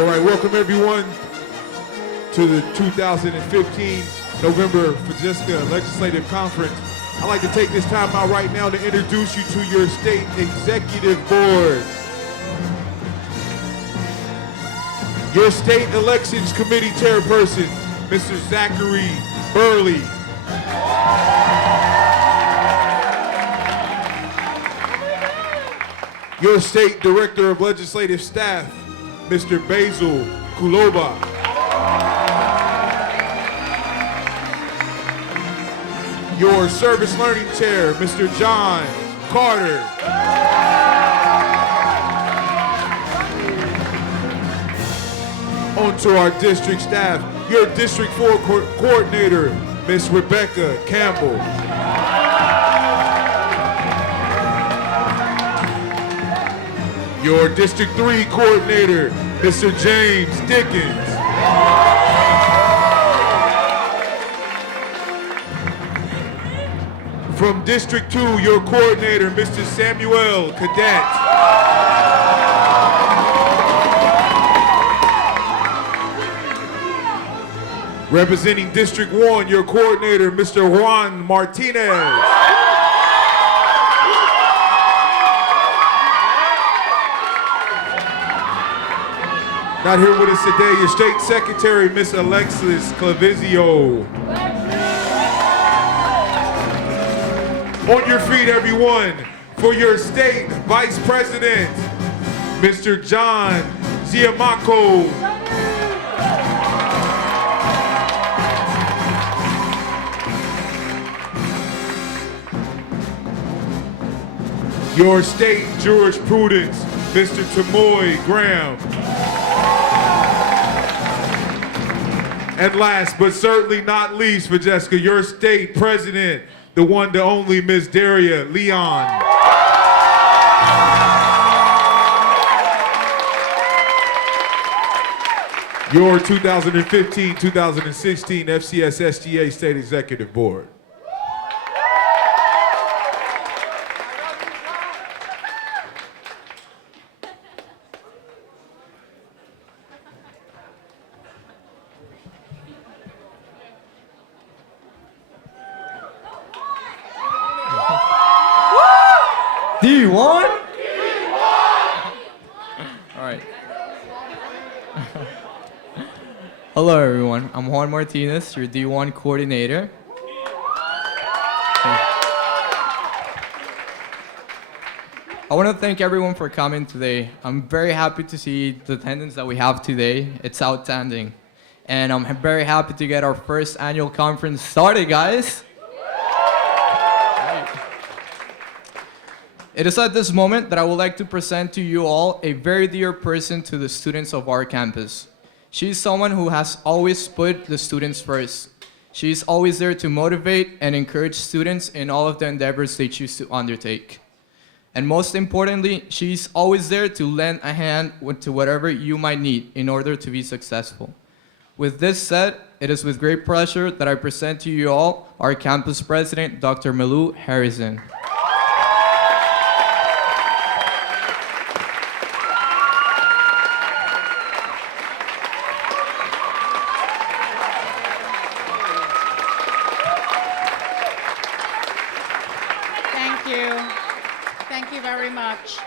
All right, welcome everyone to the 2015 November FCSSGA Legislative Conference. I'd like to take this time out right now to introduce you to your state executive board. Your state elections committee chairperson, Mr. Zachary Burley. Your state director of legislative staff, Mr. Basil Kuloba. Your service learning chair, Mr. John Carter. On to our district staff, your District 4 coordinator, Ms. Rebecca Campbell. Your District 3 coordinator, Mr. James Dickens. From District 2, your coordinator, Mr. Samuel Cadet. Representing District 1, your coordinator, Mr. Juan Martinez. Not here with us today, your state secretary, Miss Alexis Clavizio. On your feet, everyone, for your state vice president, Mr. John Giamacco. Your state jurisprudence, Mr. Tamoy Graham. And last but certainly not least, FCSSGA, your state president, the one, the only, Ms. Daria Leon. Your 2015-2016 FCSSGA State Executive Board. D1? All right. Hello, everyone. I'm Juan Martinez, your D1 coordinator. I want to thank everyone for coming today. I'm very happy to see the attendance that we have today. It's outstanding. And I'm very happy to get our first annual conference started, guys. It is at this moment that I would like to present to you all a very dear person to the students of our campus. She's someone who has always put the students first. She's always there to motivate and encourage students in all of the endeavors they choose to undertake. And most importantly, she's always there to lend a hand to whatever you might need in order to be successful. With this said, it is with great pleasure that I present to you all our campus president, Dr. Milou Harrison. Thank you very much.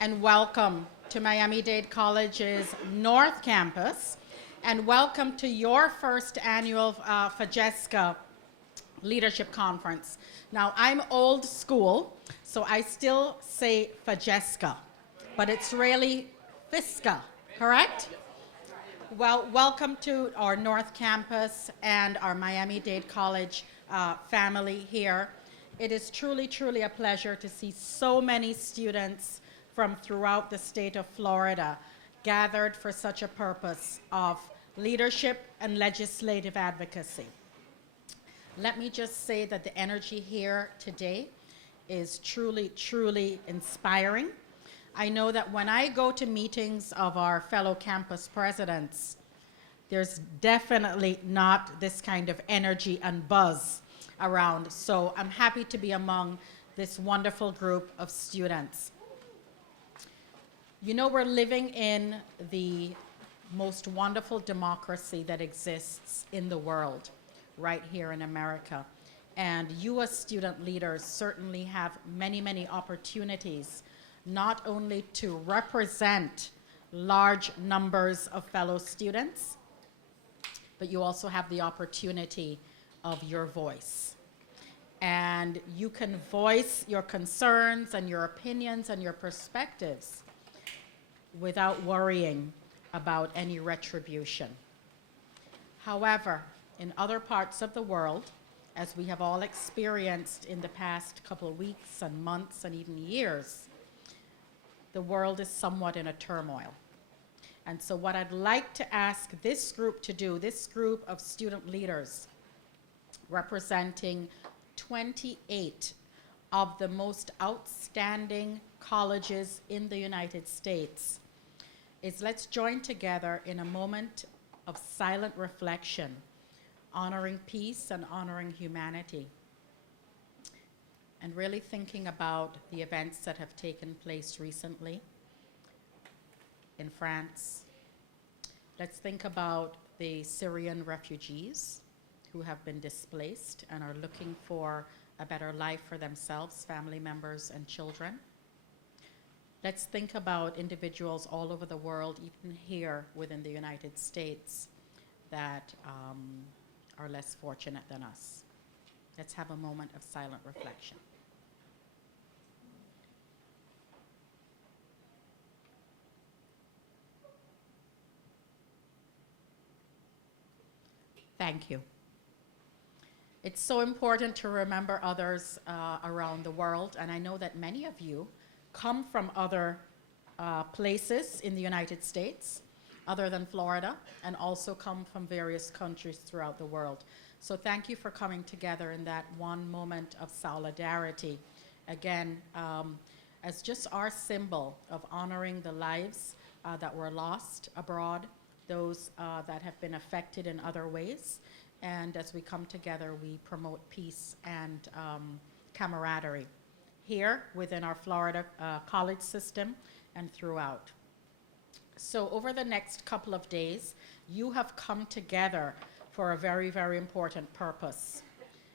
And welcome to Miami-Dade College's North Campus. And welcome to your first annual FCSSGA Leadership Conference. Now, I'm old school, so I still say FCSSGA, but it's really FCSSGA, correct? Well, welcome to our North Campus and our Miami-Dade College family here. It is truly, truly a pleasure to see so many students from throughout the state of Florida gathered for such a purpose of leadership and legislative advocacy. Let me just say that the energy here today is truly, truly inspiring. I know that when I go to meetings of our fellow campus presidents, there's definitely not this kind of energy and buzz around. So I'm happy to be among this wonderful group of students. You know, we're living in the most wonderful democracy that exists in the world, right here in America. And you as student leaders certainly have many, many opportunities, not only to represent large numbers of fellow students, but you also have the opportunity of your voice. And you can voice your concerns and your opinions and your perspectives without worrying about any retribution. However, in other parts of the world, as we have all experienced in the past couple of weeks and months and even years, the world is somewhat in a turmoil. And so what I'd like to ask this group to do, this group of student leaders representing 28 of the most outstanding colleges in the United States, is let's join together in a moment of silent reflection, honoring peace and honoring humanity, and really thinking about the events that have taken place recently in France. Let's think about the Syrian refugees who have been displaced and are looking for a better life for themselves, family members, and children. Let's think about individuals all over the world, even here within the United States, that are less fortunate than us. Let's have a moment of silent reflection. Thank you. It's so important to remember others around the world, and I know that many of you come from other places in the United States, other than Florida, and also come from various countries throughout the world. So thank you for coming together in that one moment of solidarity, again, as just our symbol of honoring the lives that were lost abroad, those that have been affected in other ways. And as we come together, we promote peace and camaraderie here within our Florida college system and throughout. So over the next couple of days, you have come together for a very, very important purpose.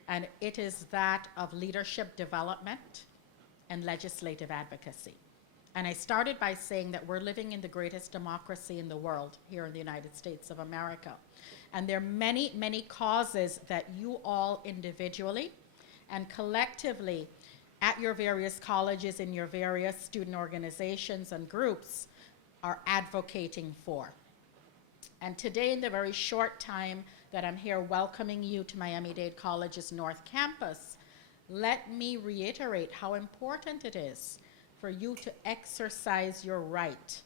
And it is that of leadership development and legislative advocacy. And I started by saying that we're living in the greatest democracy in the world, here in the United States of America. And there are many, many causes that you all individually and collectively at your various colleges, in your various student organizations and groups, are advocating for. And today, in the very short time that I'm here welcoming you to Miami-Dade College's North Campus, let me reiterate how important it is for you to exercise your right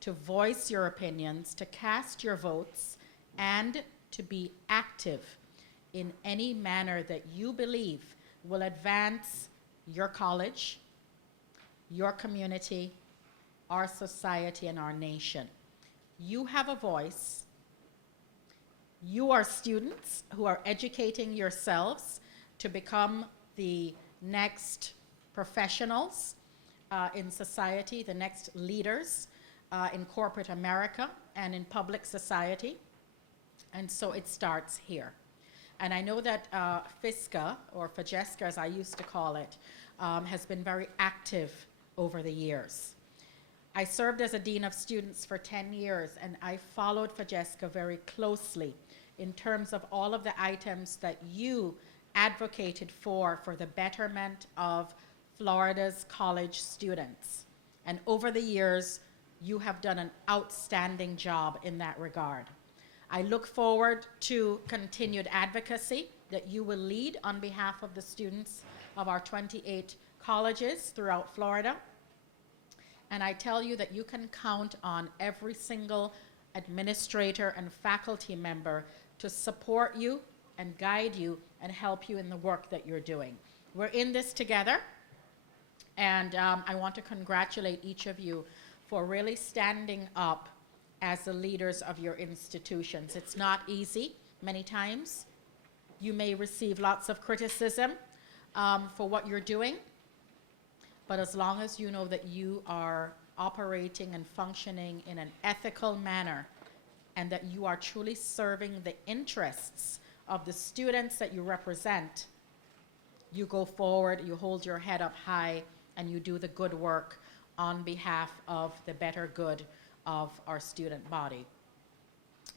to voice your opinions, to cast your votes, and to be active in any manner that you believe will advance your college, your community, our society, and our nation. You have a voice. You are students who are educating yourselves to become the next professionals in society, the next leaders in corporate America and in public society. And so it starts here. And I know that FSCA, or FCSSGA as I used to call it, has been very active over the years. I served as a Dean of Students for 10 years, and I followed FCSSGA very closely in terms of all of the items that you advocated for the betterment of Florida's college students. And over the years, you have done an outstanding job in that regard. I look forward to continued advocacy that you will lead on behalf of the students of our 28 colleges throughout Florida. And I tell you that you can count on every single administrator and faculty member to support you and guide you and help you in the work that you're doing. We're in this together, and I want to congratulate each of you for really standing up as the leaders of your institutions. It's not easy. Many times you may receive lots of criticism for what you're doing, but as long as you know that you are operating and functioning in an ethical manner, and that you are truly serving the interests of the students that you represent, you go forward, you hold your head up high, and you do the good work on behalf of the better good of our student body.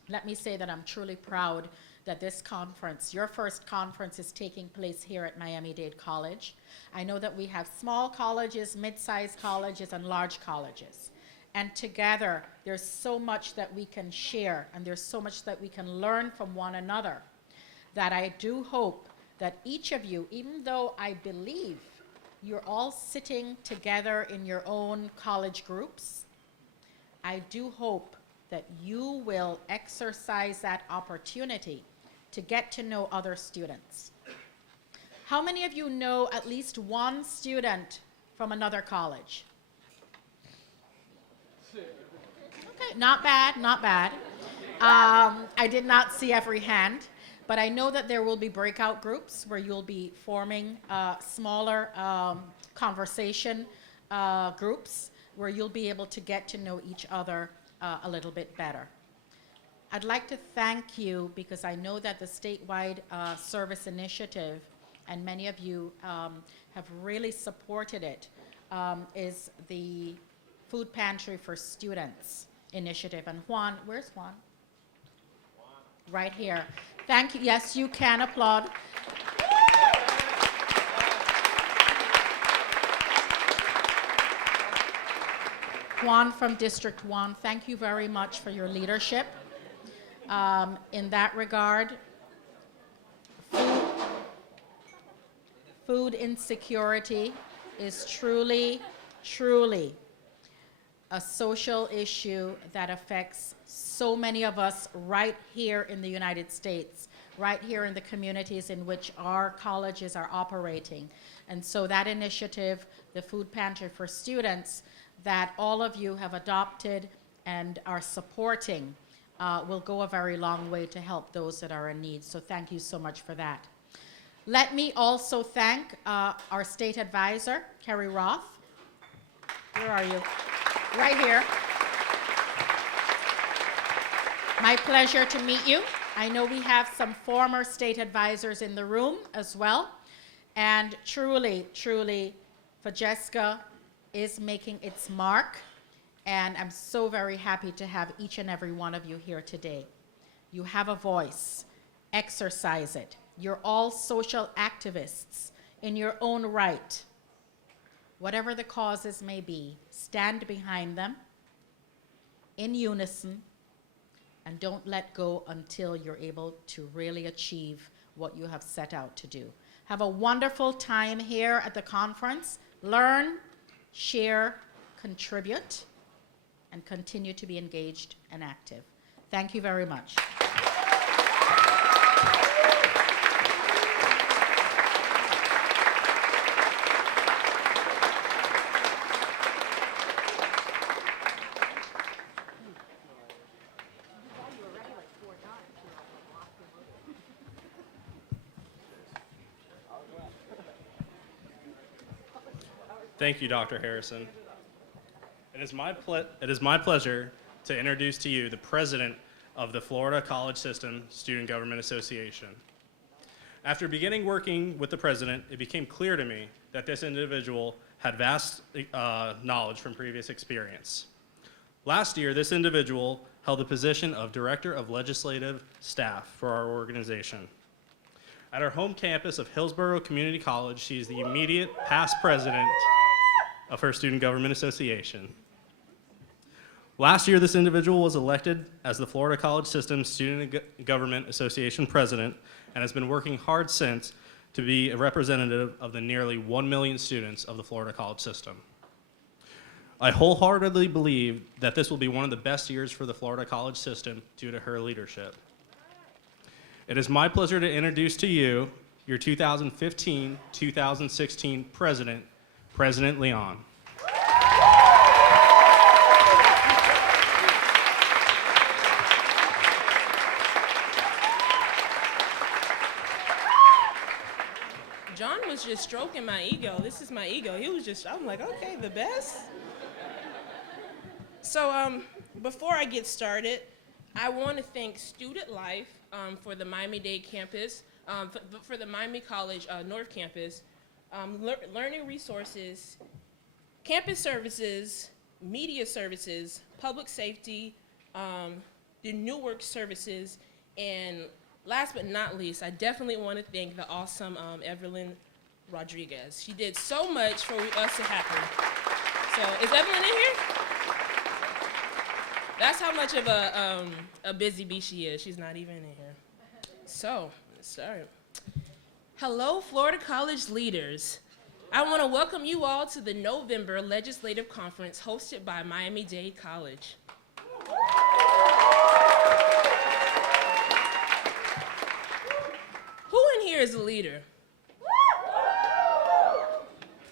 Let me say that I'm truly proud that this conference, your first conference, is taking place here at Miami-Dade College. I know that we have small colleges, mid-sized colleges, and large colleges. And together, there's so much that we can share, and there's so much that we can learn from one another, that I do hope that each of you, even though I believe you're all sitting together in your own college groups, I do hope that you will exercise that opportunity to get to know other students. How many of you know at least one student from another college? Okay, not bad, not bad. I did not see every hand, but I know that there will be breakout groups where you'll be forming smaller conversation groups where you'll be able to get to know each other a little bit better. I'd like to thank you because I know that the statewide service initiative, and many of you have really supported it, is the Food Pantry for Students initiative. And Juan, where's Juan? Right here. Thank you. Yes, you can applaud. Juan from District 1, thank you very much for your leadership. In that regard, food insecurity is truly, truly a social issue that affects so many of us right here in the United States, right here in the communities in which our colleges are operating. And so that initiative, the Food Pantry for Students, that all of you have adopted and are supporting, will go a very long way to help those that are in need. So thank you so much for that. Let me also thank our state advisor, Kerry Roth. Where are you? Right here. My pleasure to meet you. I know we have some former state advisors in the room as well. And truly, truly, FCSSGA is making its mark. And I'm so very happy to have each and every one of you here today. You have a voice. Exercise it. You're all social activists in your own right. Whatever the causes may be, stand behind them in unison and don't let go until you're able to really achieve what you have set out to do. Have a wonderful time here at the conference. Learn, share, contribute, and continue to be engaged and active. Thank you very much. Thank you, Dr. Harrison. It is my pleasure to introduce to you the president of the Florida College System Student Government Association. After beginning working with the president, it became clear to me that this individual had vast knowledge from previous experience. Last year, this individual held the position of Director of Legislative Staff for our organization. At our home campus of Hillsborough Community College, she is the immediate past president of her Student Government Association. Last year, this individual was elected as the Florida College System Student Government Association president and has been working hard since to be a representative of the nearly 1 million students of the Florida College System. I wholeheartedly believe that this will be one of the best years for the Florida College System due to her leadership. It is my pleasure to introduce to you your 2015-2016 president, President Leon. John was just stroking my ego. This is my ego. He was just, I'm like, okay, the best. Before I get started, I want to thank Student Life for the Miami-Dade campus, for the Miami College North Campus, learning resources, campus services, media services, public safety, the Newark services, and last but not least, I definitely want to thank the awesome Evelyn Rodriguez. She did so much for us to happen. So, is Evelyn in here? That's how much of a busy bee she is. She's not even in here. So, let's start. Hello, Florida College leaders. I want to welcome you all to the November Legislative Conference hosted by Miami-Dade College. Who in here is a leader?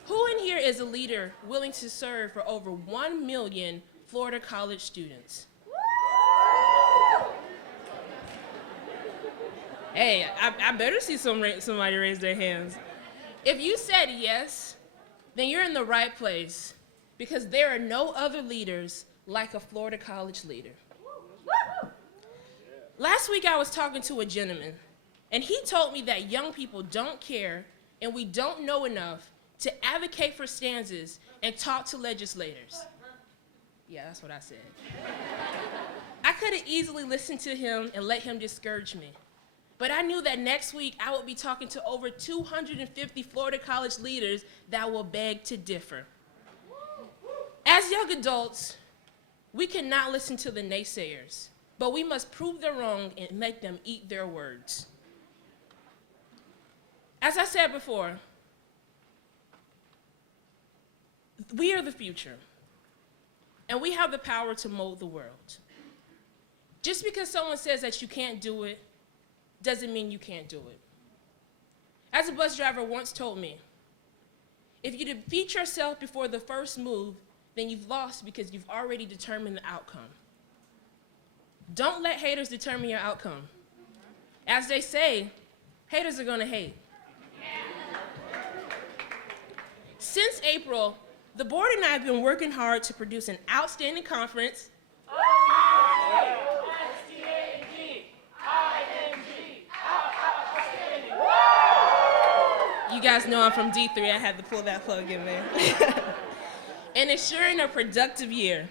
Who in here is a leader willing to serve for over 1 million Florida College students? Hey, I better see somebody raise their hands. If you said yes, then you're in the right place, because there are no other leaders like a Florida College leader. Last week I was talking to a gentleman, and he told me that young people don't care and we don't know enough to advocate for stanzas and talk to legislators. Yeah, that's what I said. I could have easily listened to him and let him discourage me. But I knew that next week I would be talking to over 250 Florida College leaders that will beg to differ. As young adults, we cannot listen to the naysayers, but we must prove them wrong and make them eat their words. As I said before, we are the future, and we have the power to mold the world. Just because someone says that you can't do it doesn't mean you can't do it. As a bus driver once told me, if you defeat yourself before the first move, then you've lost because you've already determined the outcome. Don't let haters determine your outcome. As they say, haters are gonna hate. Since April, the board and I have been working hard to produce an outstanding conference. You guys know I'm from D3, I had to pull that plug in there. And ensuring a productive year.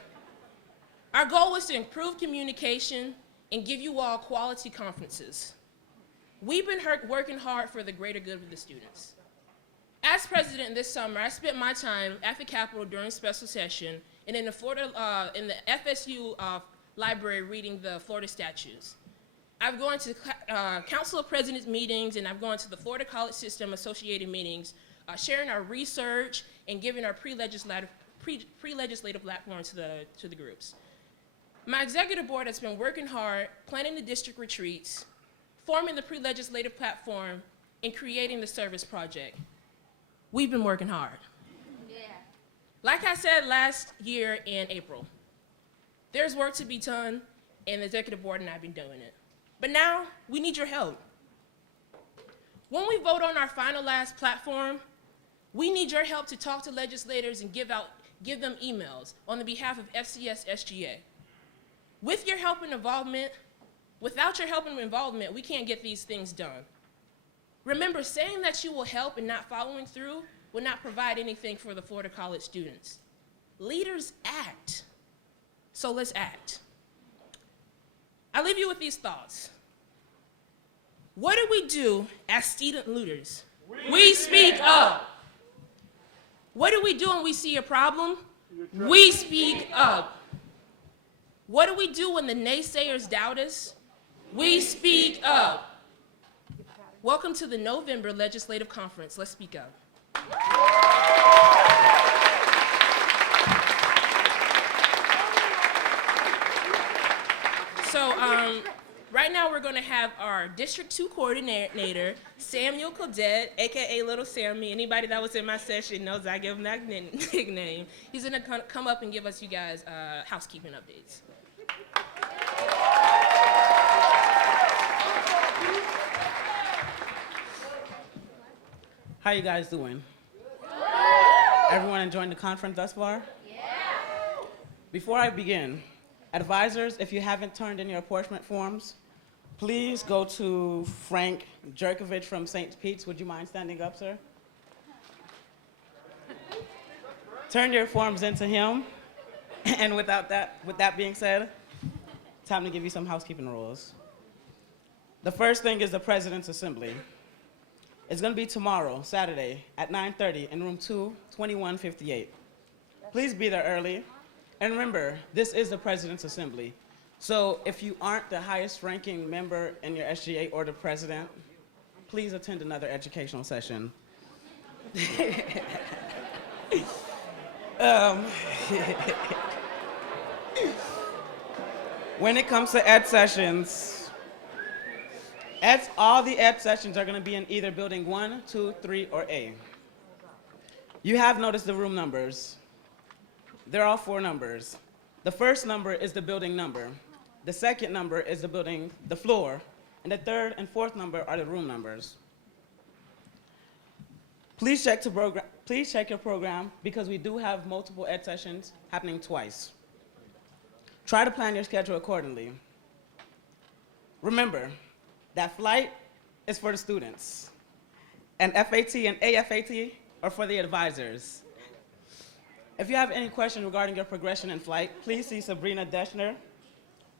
Our goal was to improve communication and give you all quality conferences. We've been working hard for the greater good of the students. As president this summer, I spent my time at the Capitol during special session and in the FSU library reading the Florida statutes. I've gone to Council of Presidents meetings, and I've gone to the Florida College System associated meetings, sharing our research and giving our pre-legislative platform to the groups. My executive board has been working hard, planning the district retreats, forming the pre-legislative platform, and creating the service project. We've been working hard. Yeah. Like I said last year in April, there's work to be done, and the executive board and I have been doing it. But now, we need your help. When we vote on our finalized platform, we need your help to talk to legislators and give them emails on the behalf of FCSSGA. With your help and involvement, without your help and involvement, we can't get these things done. Remember, saying that you will help and not following through will not provide anything for the Florida College students. Leaders act, so let's act. I leave you with these thoughts. What do we do as student leaders? We speak up. What do we do when we see a problem? We speak up. What do we do when the naysayers doubt us? We speak up. Welcome to the November Legislative Conference. Let's speak up. So right now we're going to have our District 2 coordinator, Samuel Cadet, AKA Little Sammy. Anybody that was in my session knows I give him that nickname. He's going to come up and give us you guys housekeeping updates. How you guys doing? Everyone enjoying the conference thus far? Yeah. Before I begin, advisors, if you haven't turned in your apportionment forms, please go to Frank Jerkovich from St. Pete's. Would you mind standing up, sir? Turn your forms into him. And with that being said, time to give you some housekeeping rules. The first thing is the President's Assembly. It's going to be tomorrow, Saturday, at 9:30 in room 22158. Please be there early. And remember, this is the President's Assembly. So if you aren't the highest ranking member in your SGA or the president, please attend another educational session. When it comes to ed sessions, all the ed sessions are going to be in either building 1, 2, 3, or A. You have noticed the room numbers. They're all 4 numbers. The first number is the building number. The second number is the floor. And the third and fourth number are the room numbers. Please check your program because we do have multiple ed sessions happening twice. Try to plan your schedule accordingly. Remember, that flight is for the students, and FAT and AFAT are for the advisors. If you have any questions regarding your progression in flight, please see Sabrina Deschner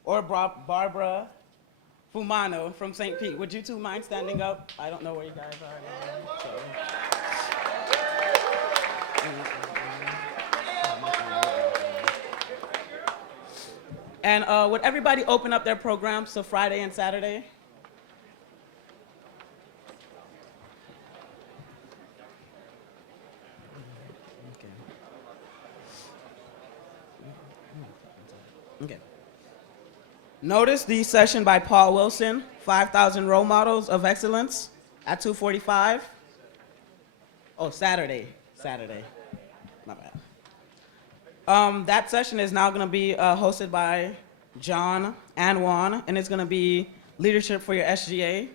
or Barbara Fumano from St. Pete. Would you two mind standing up? I don't know where you guys are now. So. And would everybody open up their programs to Friday and Saturday? Okay. Notice the session by Paul Wilson, 5,000 Role Models of Excellence at 2:45. Oh, Saturday. My bad. That session is now going to be hosted by John and Juan, and it's going to be Leadership for Your SGA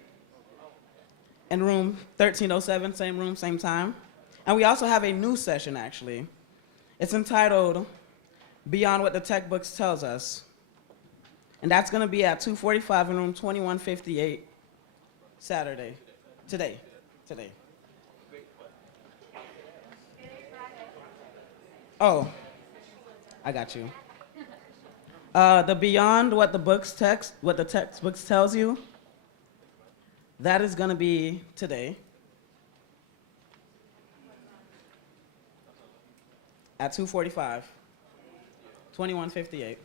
in room 1307, same room, same time. And we also have a new session, actually. It's entitled Beyond What the Textbooks Tells Us. And that's going to be at 2:45 in room 2158, Saturday. Today. Oh, I got you. The Beyond What the Textbooks Tells You, that is going to be today at 2:45, 2158.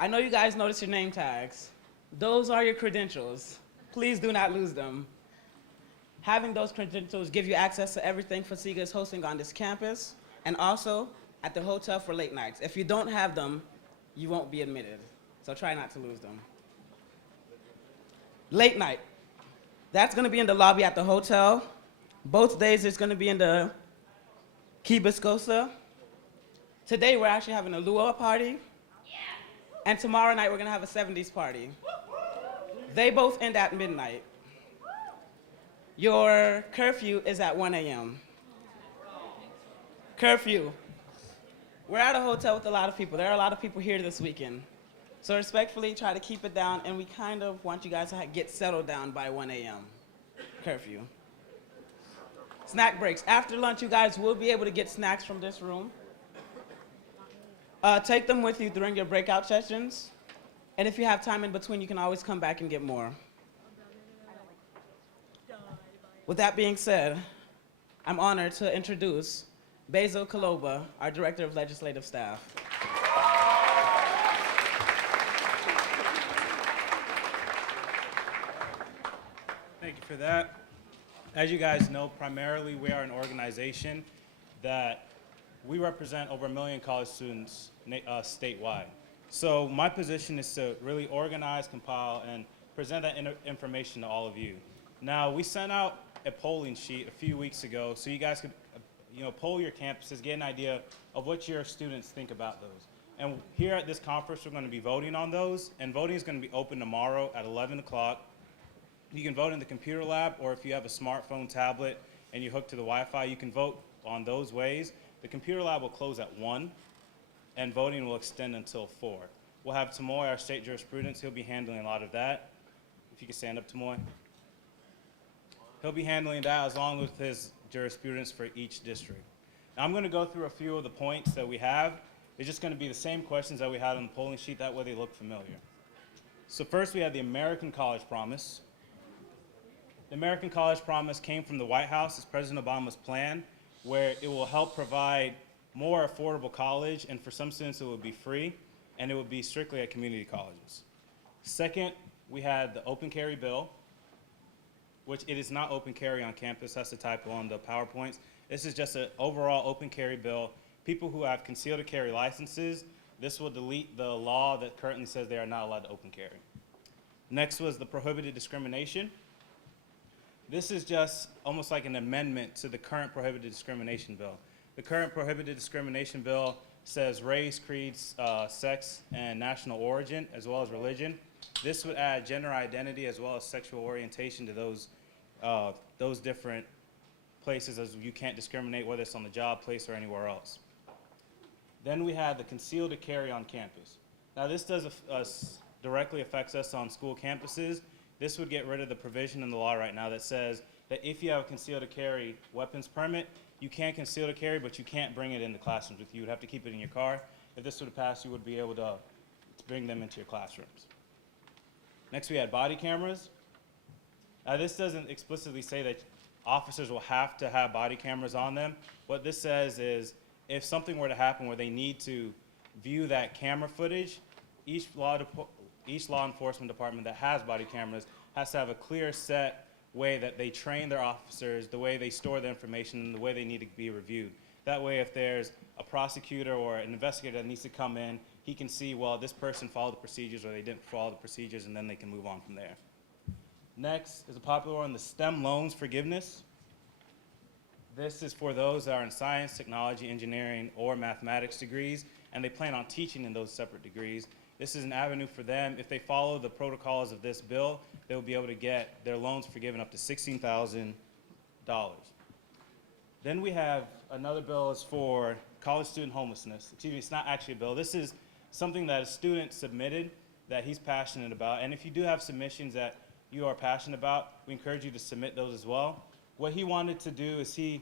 I know you guys noticed your name tags. Those are your credentials. Please do not lose them. Having those credentials give you access to everything FCSSGA is hosting on this campus and also at the hotel for late nights. If you don't have them, you won't be admitted. So try not to lose them. Late night. That's going to be in the lobby at the hotel. Both days it's going to be in the Key Biscosa. Today we're actually having a luau party. And tomorrow night we're going to have a 70s party. They both end at midnight. Your curfew is at 1 a.m. Curfew. We're at a hotel with a lot of people. There are a lot of people here this weekend. So respectfully, try to keep it down, and we kind of want you guys to get settled down by 1 a.m. Curfew. Snack breaks. After lunch, you guys will be able to get snacks from this room. Take them with you during your breakout sessions. And if you have time in between, you can always come back and get more. With that being said, I'm honored to introduce Basil Kaloba, our Director of Legislative Staff. Thank you for that. As you guys know, primarily we are an organization that we represent over 1 million college students statewide. So my position is to really organize, compile, and present that information to all of you. Now, we sent out a polling sheet a few weeks ago so you guys could poll your campuses, get an idea of what your students think about those. And here at this conference, we're going to be voting on those, and voting is going to be open tomorrow at 11 o'clock. You can vote in the computer lab, or if you have a smartphone, tablet, and you hook to the Wi-Fi, you can vote on those ways. The computer lab will close at 1, and voting will extend until 4. We'll have Tamoy, our state jurisprudence. He'll be handling a lot of that. If you could stand up, Tamoy. He'll be handling that as long with his jurisprudence for each district. Now, I'm going to go through a few of the points that we have. It's just going to be the same questions that we had on the polling sheet. That way they look familiar. So first we have the American College Promise. The American College Promise came from the White House. It's President Obama's plan, where it will help provide more affordable college, and for some students it will be free, and it would be strictly at community colleges. Second, we had the open carry bill, which it is not open carry on campus. That's the typo on the PowerPoints. This is just an overall open carry bill. People who have concealed carry licenses, this will delete the law that currently says they are not allowed to open carry. Next was the prohibited discrimination. This is just almost like an amendment to the current prohibited discrimination bill. The current prohibited discrimination bill says race, creed, sex, and national origin, as well as religion. This would add gender identity as well as sexual orientation to those different places, as you can't discriminate whether it's on the job, place, or anywhere else. Then we had the concealed carry on campus. Now this directly affects us on school campuses. This would get rid of the provision in the law right now that says that if you have a concealed carry weapons permit, you can conceal carry, but you can't bring it into classrooms with you. You would have to keep it in your car. If this would have passed, you would be able to bring them into your classrooms. Next, we had body cameras. Now, this doesn't explicitly say that officers will have to have body cameras on them. What this says is if something were to happen where they need to view that camera footage, each law enforcement department that has body cameras has to have a clear set way that they train their officers, the way they store the information, and the way they need to be reviewed. That way, if there's a prosecutor or an investigator that needs to come in, he can see, well, this person followed the procedures or they didn't follow the procedures, and then they can move on from there. Next is a popular one, the STEM loans forgiveness. This is for those that are in science, technology, engineering, or mathematics degrees, and they plan on teaching in those separate degrees. This is an avenue for them. If they follow the protocols of this bill, they'll be able to get their loans forgiven up to $16,000. Then we have another bill is for college student homelessness. Excuse me, it's not actually a bill. This is something that a student submitted that he's passionate about. And if you do have submissions that you are passionate about, we encourage you to submit those as well. What he wanted to do is he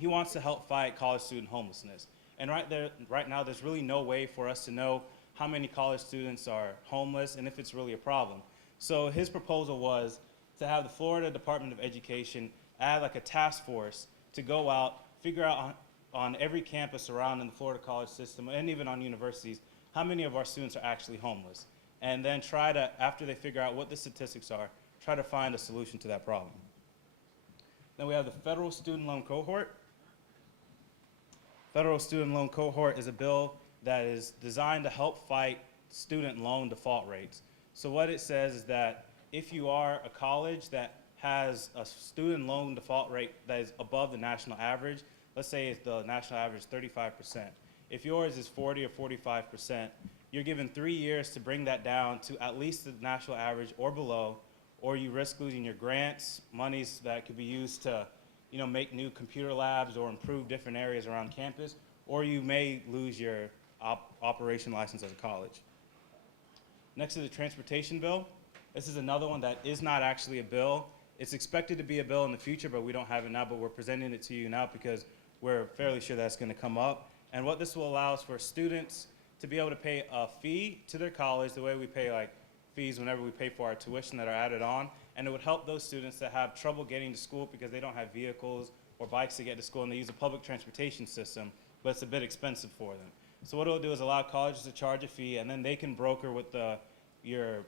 wants to help fight college student homelessness. And right now, there's really no way for us to know how many college students are homeless and if it's really a problem. So his proposal was to have the Florida Department of Education add like a task force to go out, figure out on every campus around in the Florida college system and even on universities, how many of our students are actually homeless. And then try to, after they figure out what the statistics are, try to find a solution to that problem. Then we have the Federal Student Loan Cohort. Federal Student Loan Cohort is a bill that is designed to help fight student loan default rates. So what it says is that if you are a college that has a student loan default rate that is above the national average, let's say if the national average is 35%. If yours is 40 or 45%, you're given 3 years to bring that down to at least the national average or below, or you risk losing your grants, monies that could be used to make new computer labs or improve different areas around campus, or you may lose your operation license as a college. Next is the transportation bill. This is another one that is not actually a bill. It's expected to be a bill in the future, but we don't have it now, but we're presenting it to you now because we're fairly sure that's going to come up. And what this will allow is for students to be able to pay a fee to their college the way we pay like fees whenever we pay for our tuition that are added on. And it would help those students that have trouble getting to school because they don't have vehicles or bikes to get to school and they use a public transportation system, but it's a bit expensive for them. So what it'll do is allow colleges to charge a fee, and then they can broker with your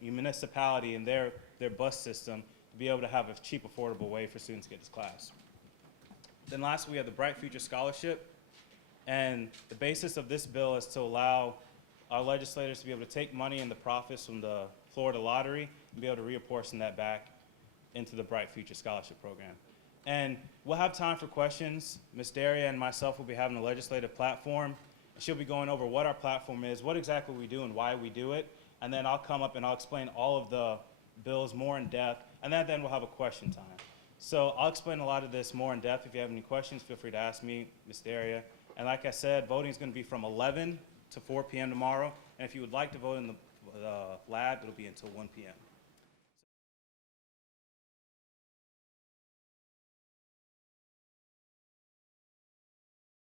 municipality and their bus system to be able to have a cheap, affordable way for students to get to class. Then lastly, we have the Bright Future Scholarship. And the basis of this bill is to allow our legislators to be able to take money and the profits from the Florida lottery and be able to reapportion that back into the Bright Future Scholarship Program. And we'll have time for questions. Ms. Daria and myself will be having a legislative platform. She'll be going over what our platform is, what exactly we do and why we do it. And then I'll come up and I'll explain all of the bills more in depth. And then we'll have a question time. So I'll explain a lot of this more in depth. If you have any questions, feel free to ask me, Ms. Daria. And like I said, voting is going to be from 11 to 4 p.m. tomorrow. And if you would like to vote in the lab, it'll be until 1 p.m.